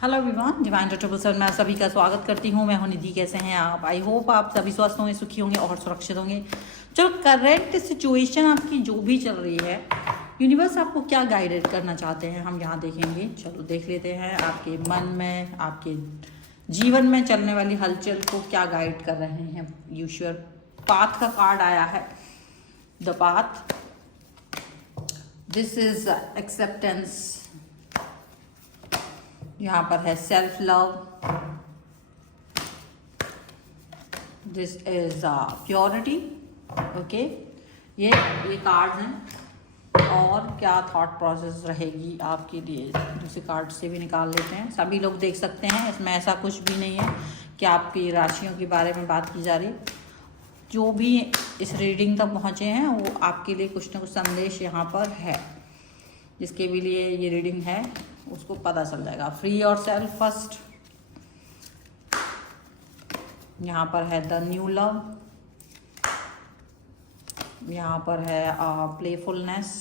Hello everyone, divine triple seven में आप सभी का स्वागत करती हूँ। मैं हूँ निधि। कैसे हैं आप? आई होप आप सभी स्वस्थ होंगे, सुखी होंगे और सुरक्षित होंगे। चलो, करंट सिचुएशन आपकी जो भी चल रही है, यूनिवर्स आपको क्या गाइडेड करना चाहते हैं हम यहाँ देखेंगे। चलो देख लेते हैं आपके मन में, आपके जीवन में चलने वाली हलचल को क्या गाइड कर रहे हैं ईश्वर। पाथ का कार्ड आया है, the path. This is acceptance. यहाँ पर है self love. This is purity. Okay, ये कार्ड्स हैं। और क्या थॉट प्रोसेस रहेगी आपके लिए, दूसरे कार्ड से भी निकाल लेते हैं। सभी लोग देख सकते हैं, इसमें ऐसा कुछ भी नहीं है कि आपकी राशियों के बारे में बात की जा रही। जो भी इस रीडिंग तक पहुँचे हैं वो आपके लिए कुछ ना कुछ संदेश यहाँ पर है। जिसके भी लिए ये रीडिंग है उसको पता चल जाएगा। Free your self first. यहाँ पर है द न्यू लव। यहाँ पर है प्लेफुलनेस।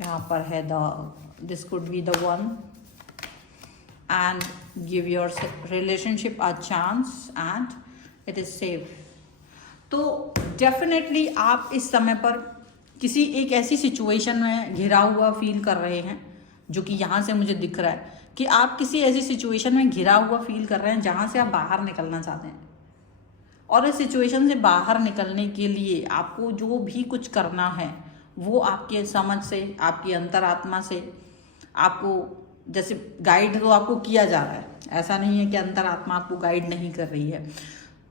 यहाँ पर है this could be the one and give your relationship a chance and it is safe. तो डेफिनेटली आप इस समय पर किसी एक ऐसी सिचुएशन में घिरा हुआ फील कर रहे हैं, जो कि यहाँ से मुझे दिख रहा है कि आप किसी ऐसी सिचुएशन में घिरा हुआ फील कर रहे हैं जहाँ से आप बाहर निकलना चाहते हैं। और इस सिचुएशन से बाहर निकलने के लिए आपको जो भी कुछ करना है वो आपके समझ से, आपकी अंतरात्मा से आपको जैसे गाइड तो आपको किया जा रहा है। ऐसा नहीं है कि अंतरात्मा आपको गाइड नहीं कर रही है,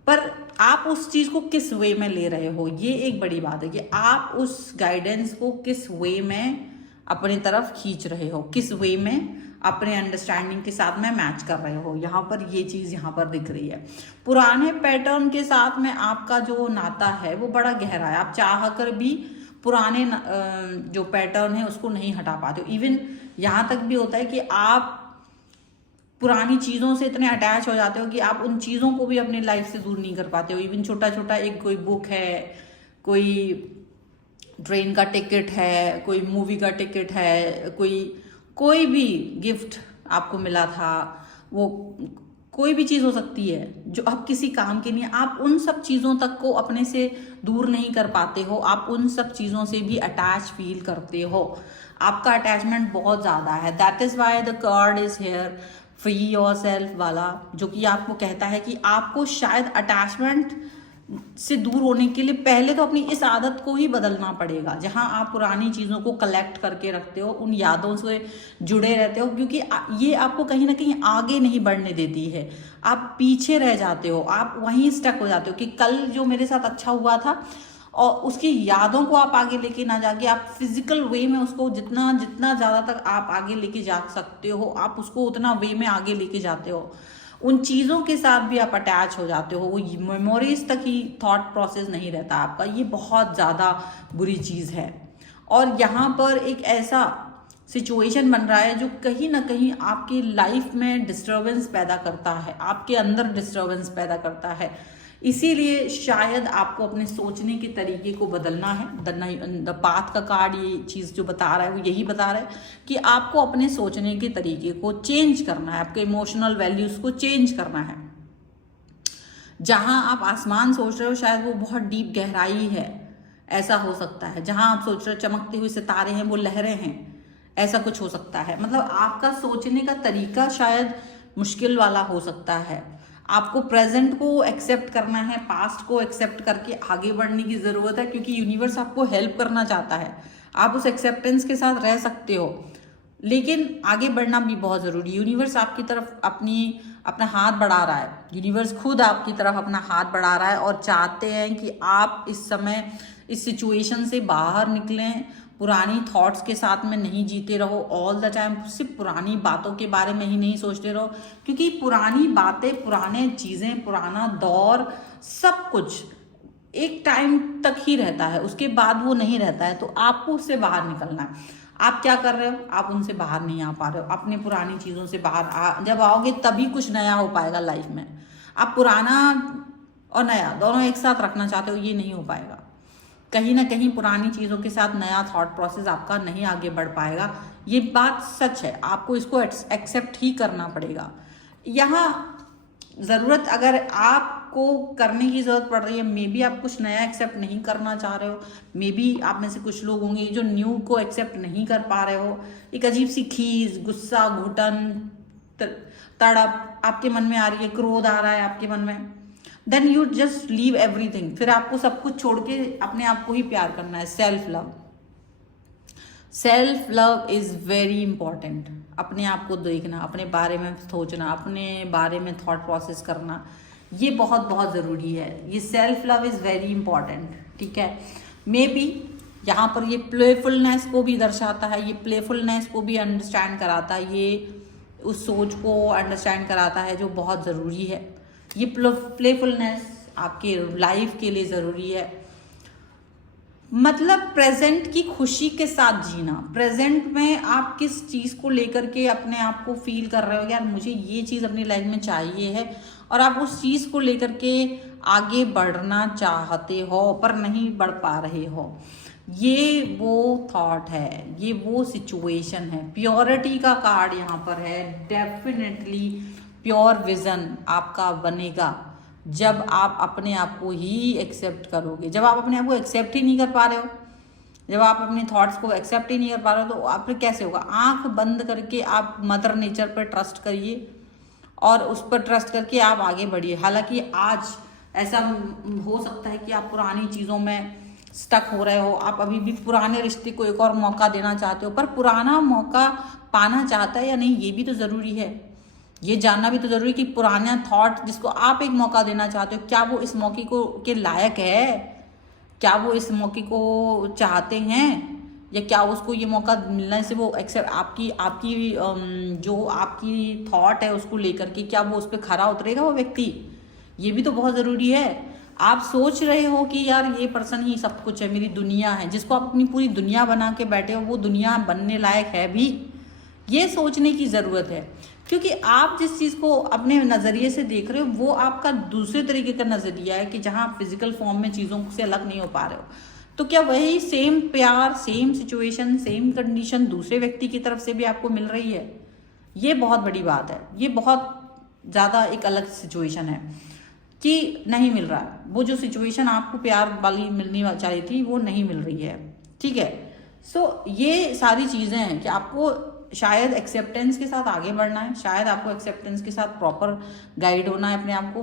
पर आप उस चीज़ को किस वे में ले रहे हो, ये एक बड़ी बात है कि आप उस गाइडेंस को किस वे में अपनी तरफ खींच रहे हो, किस वे में अपने अंडरस्टैंडिंग के साथ में मैच कर रहे हो। यहाँ पर ये चीज़ यहाँ पर दिख रही है। पुराने पैटर्न के साथ में आपका जो नाता है वो बड़ा गहरा है। आप चाह कर भी पुराने जो पैटर्न है उसको नहीं हटा पाते हो। इवन यहाँ तक भी होता है कि आप पुरानी चीज़ों से इतने अटैच हो जाते हो कि आप उन चीज़ों को भी अपनी लाइफ से दूर नहीं कर पाते हो। इवन छोटा छोटा एक कोई बुक है, कोई ट्रेन का टिकट है, कोई मूवी का टिकट है, कोई भी गिफ्ट आपको मिला था, वो कोई भी चीज़ हो सकती है जो अब किसी काम की नहीं है। आप उन सब चीज़ों तक को अपने से दूर नहीं कर पाते हो। आप उन सब चीज़ों से भी अटैच फील करते हो। आपका अटैचमेंट बहुत ज़्यादा है। That is why the card is here, free your self वाला, जो कि आपको कहता है कि आपको शायद अटैचमेंट से दूर होने के लिए पहले तो अपनी इस आदत को ही बदलना पड़ेगा, जहां आप पुरानी चीज़ों को कलेक्ट करके रखते हो, उन यादों से जुड़े रहते हो, क्योंकि ये आपको कहीं ना कहीं आगे नहीं बढ़ने देती है। आप पीछे रह जाते हो, आप वहीं स्टक हो जाते हो कि कल जो मेरे साथ अच्छा हुआ था, और उसकी यादों को आप आगे लेके ना जाके आप फिजिकल वे में उसको जितना जितना ज़्यादा तक आप आगे लेके जा सकते हो, आप उसको उतना वे में आगे लेके जाते हो। उन चीज़ों के साथ भी आप अटैच हो जाते हो। वो मेमोरीज तक ही थॉट प्रोसेस नहीं रहता आपका। ये बहुत ज़्यादा बुरी चीज़ है। और यहाँ पर एक ऐसा सिचुएशन बन रहा है जो कहीं ना कहीं आपकी लाइफ में डिस्टर्बेंस पैदा करता है, आपके अंदर डिस्टर्बेंस पैदा करता है। इसीलिए शायद आपको अपने सोचने के तरीके को बदलना है। द पाथ का कार्ड ये चीज़ जो बता रहा है वो यही बता रहा है कि आपको अपने सोचने के तरीके को चेंज करना है, आपके इमोशनल वैल्यूज को चेंज करना है। जहां आप आसमान सोच रहे हो शायद वो बहुत डीप गहराई है, ऐसा हो सकता है। जहां आप सोच रहे हो चमकते हुए सितारे हैं वो लहरें हैं, ऐसा कुछ हो सकता है। मतलब आपका सोचने का तरीका शायद मुश्किल वाला हो सकता है। आपको प्रेजेंट को एक्सेप्ट करना है, पास्ट को एक्सेप्ट करके आगे बढ़ने की ज़रूरत है, क्योंकि यूनिवर्स आपको हेल्प करना चाहता है। आप उस एक्सेप्टेंस के साथ रह सकते हो, लेकिन आगे बढ़ना भी बहुत ज़रूरी है। यूनिवर्स आपकी तरफ अपना हाथ बढ़ा रहा है। यूनिवर्स खुद आपकी तरफ अपना हाथ बढ़ा रहा है और चाहते हैं कि आप इस समय इस सिचुएशन से बाहर निकलें। पुरानी थॉट्स के साथ में नहीं जीते रहो ऑल द टाइम। सिर्फ पुरानी बातों के बारे में ही नहीं सोचते रहो, क्योंकि पुरानी बातें, पुराने चीज़ें, पुराना दौर, सब कुछ एक टाइम तक ही रहता है, उसके बाद वो नहीं रहता है। तो आपको उससे बाहर निकलना है। आप क्या कर रहे हो? आप उनसे बाहर नहीं आ पा रहे हो। अपने पुरानी चीज़ों से बाहर जब आओगे तभी कुछ नया हो पाएगा लाइफ में। आप पुराना और नया दोनों एक साथ रखना चाहते हो, ये नहीं हो पाएगा। कहीं ना कहीं पुरानी चीज़ों के साथ नया थॉट प्रोसेस आपका नहीं आगे बढ़ पाएगा। ये बात सच है, आपको इसको एक्सेप्ट ही करना पड़ेगा। यहाँ ज़रूरत अगर आपको करने की ज़रूरत पड़ रही है, मे बी आप कुछ नया एक्सेप्ट नहीं करना चाह रहे हो, मे बी आप में से कुछ लोग होंगे जो न्यू को एक्सेप्ट नहीं कर पा रहे हो, एक अजीब सी खीज, गुस्सा, घुटन, तड़प आपके मन में आ रही है, क्रोध आ रहा है आपके मन में, then you just leave everything. फिर आपको सब कुछ छोड़ के अपने आप को ही प्यार करना है। Self love, self love is very important. अपने आप को देखना, अपने बारे में सोचना, अपने बारे में थॉट प्रोसेस करना, ये बहुत बहुत ज़रूरी है। ये self love is very important, ठीक है। मे बी यहाँ पर ये प्लेफुलनेस को भी दर्शाता है, ये प्लेफुलनेस को भी अंडरस्टैंड कराता है, ये उस सोच को अंडरस्टैंड कराता है जो बहुत ज़रूरी है। ये प्लेफुलनेस आपके लाइफ के लिए ज़रूरी है। मतलब प्रेजेंट की खुशी के साथ जीना, प्रेजेंट में आप किस चीज़ को लेकर के अपने आप को फील कर रहे हो, यार मुझे ये चीज़ अपनी लाइफ में चाहिए है, और आप उस चीज़ को लेकर के आगे बढ़ना चाहते हो पर नहीं बढ़ पा रहे हो, ये वो थॉट है, ये वो सिचुएशन है। प्योरिटी का कार्ड यहाँ पर है। डेफिनेटली प्योर विजन आपका बनेगा जब आप अपने आप को ही एक्सेप्ट करोगे। जब आप अपने आप को एक्सेप्ट ही नहीं कर पा रहे हो, जब आप अपने थॉट्स को एक्सेप्ट ही नहीं कर पा रहे हो, तो आप फिर कैसे होगा। आंख बंद करके आप मदर नेचर पर ट्रस्ट करिए और उस पर ट्रस्ट करके आप आगे बढ़िए। हालांकि आज ऐसा हो सकता है कि आप पुरानी चीज़ों में स्टक हो रहे हो, आप अभी भी पुराने रिश्ते को एक और मौका देना चाहते हो, पर पुराना मौका पाना चाहता है या नहीं, ये भी तो ज़रूरी है। ये जानना भी तो जरूरी कि पुराना थॉट जिसको आप एक मौका देना चाहते हो, क्या वो इस मौके को के लायक है, क्या वो इस मौके को चाहते हैं, या क्या उसको ये मौका मिलने से वो एक्सेप्ट आपकी आपकी जो आपकी थॉट है उसको लेकर के क्या वो उस पर खरा उतरेगा वो व्यक्ति, ये भी तो बहुत ज़रूरी है। आप सोच रहे हो कि यार ये पर्सन ही सब कुछ है, मेरी दुनिया है, जिसको आप अपनी पूरी दुनिया बना के बैठे हो वो दुनिया बनने लायक है भी, ये सोचने की ज़रूरत है। क्योंकि आप जिस चीज़ को अपने नज़रिए से देख रहे हो वो आपका दूसरे तरीके का नज़रिया है कि जहाँ आप फिजिकल फॉर्म में चीज़ों से अलग नहीं हो पा रहे हो। तो क्या वही सेम प्यार, सेम सिचुएशन, सेम कंडीशन दूसरे व्यक्ति की तरफ से भी आपको मिल रही है? ये बहुत बड़ी बात है। ये बहुत ज़्यादा एक अलग सिचुएशन है कि नहीं मिल रहा है। वो जो सिचुएशन आपको प्यार वाली मिलनी चाहिए थी वो नहीं मिल रही है, ठीक है। सो ये सारी चीज़ें हैं कि आपको शायद एक्सेप्टेंस के साथ आगे बढ़ना है, शायद आपको एक्सेप्टेंस के साथ प्रॉपर गाइड होना है अपने आप को,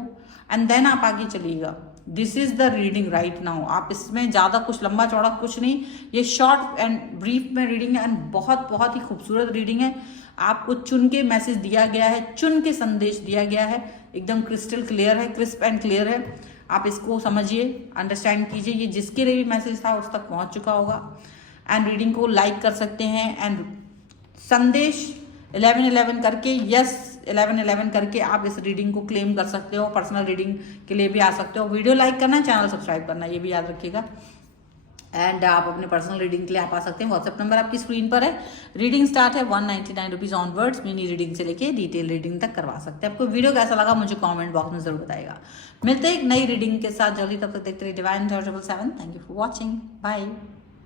एंड देन आप आगे चलिएगा। This is the reading right now. आप इसमें ज़्यादा कुछ लंबा चौड़ा कुछ नहीं, ये शॉर्ट एंड ब्रीफ में रीडिंग है एंड बहुत बहुत ही खूबसूरत रीडिंग है। आपको चुन के मैसेज दिया गया है, चुन के संदेश दिया गया है, एकदम क्रिस्टल क्लियर है, क्रिस्प एंड क्लियर है। आप इसको समझिए, अंडरस्टैंड कीजिए, ये जिसके लिए भी मैसेज था उस तक पहुँच चुका होगा। एंड रीडिंग को लाइक कर सकते हैं एंड संदेश 1111 करके, यस 1111 करके आप इस रीडिंग को क्लेम कर सकते हो। पर्सनल रीडिंग के लिए भी आ सकते हो। वीडियो लाइक करना, चैनल सब्सक्राइब करना, ये भी याद रखिएगा। एंड आप अपने पर्सनल रीडिंग के लिए आप आ सकते हैं। व्हाट्सएप नंबर आपकी स्क्रीन पर है। रीडिंग स्टार्ट है 199 रुपीज़ ऑनवर्ड्स। मिनी रीडिंग से लेके डिटेल रीडिंग तक करवा सकते हैं। आपको वीडियो कैसा लगा मुझे कमेंट बॉक्स में जरूर बताइएगा। मिलते हैं एक नई रीडिंग के साथ जल्दी, तब तक देखते रहिए divine 777। Thank you for watching, bye.